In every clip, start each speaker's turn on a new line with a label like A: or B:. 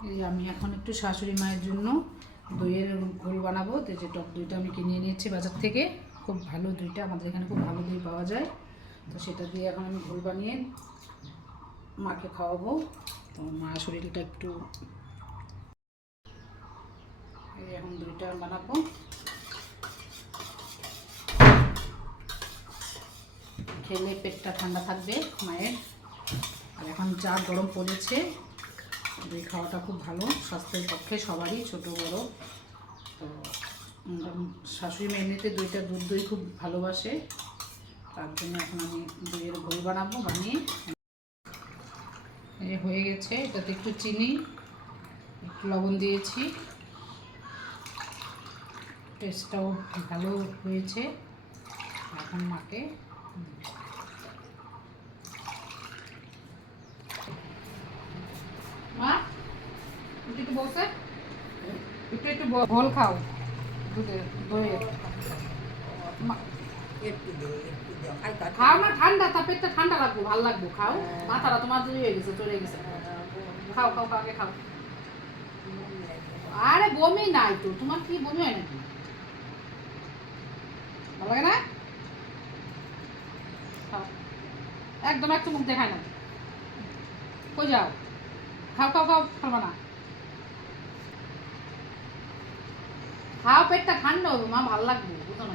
A: আমি এখন একটু শাশুড়ি মায়ের জন্য দইয়ের ঘোল বানাবো। তো যে টক দইটা আমি কিনে নিয়েছি বাজার থেকে। খুব ভালো দইটা, আমাদের এখানে খুব ভালো দই পাওয়া যায়। তো সেটা দিয়ে এখন আমি ঘোল বানিয়ে মাকে খাওয়াবো। তো মা শরীরটা একটু এখন দইটা বানাবো। খেলে পেটটা ঠান্ডা থাকবে মায়ের। আর এখন যা গরম পড়েছে। দই খাওয়াটা খুব ভালো, স্বাস্থ্যের পক্ষে সবারই, ছোট, বড়। তো শাশুড়ি মা এমনিতে দইটা দুধ দই খুব ভালোবাসে। তার জন্য এখন আমি দইয়ের ঘোল বানাবো, বানিয়ে। এ হয়ে গেছে, এটাতে একটু চিনি, একটু লবণ দিয়েছি। টেস্টটাও ভালো হয়েছে। এখন মাকে মা একটু বসে। একটু একটু ঘোল খাও।
B: খাই তা
A: খাও না ঠান্ডা তা পেটটা ঠান্ডা লাগবো ভালো লাগবো। খাও। মাথাটা তোমার হয়ে গেছে চলে গেছে। খাও খাও খাও আগে খাও। আরে বমি নাই তো। তোমার কি বমি হয় নাকি? ভালো লাগে না? একদম একটু মুখ দেখায় না। কই যাও? খাও খাও খাও খাব না। খাও পেটটা ঠান্ডা হবে, মা ভালো লাগবে, বুঝো না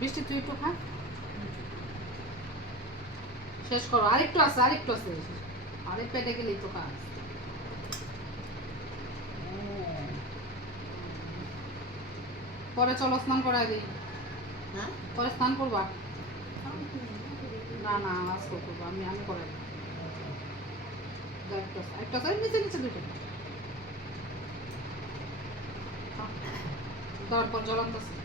A: বৃষ্টি, তুই একটু খা। শেষ করো, আরেকটু আছে আরেকটু আছে। আরেক পেটে গেলেই তো খা পরে চলো স্নান করাই দিই।
B: হ্যাঁ?
A: পরে স্নান করবা? না না আজকে করব আমি আমি করাই। একটা আছে, নিচে নিচে দুটো। দরপর জ্বলন্ত জল আনতেছে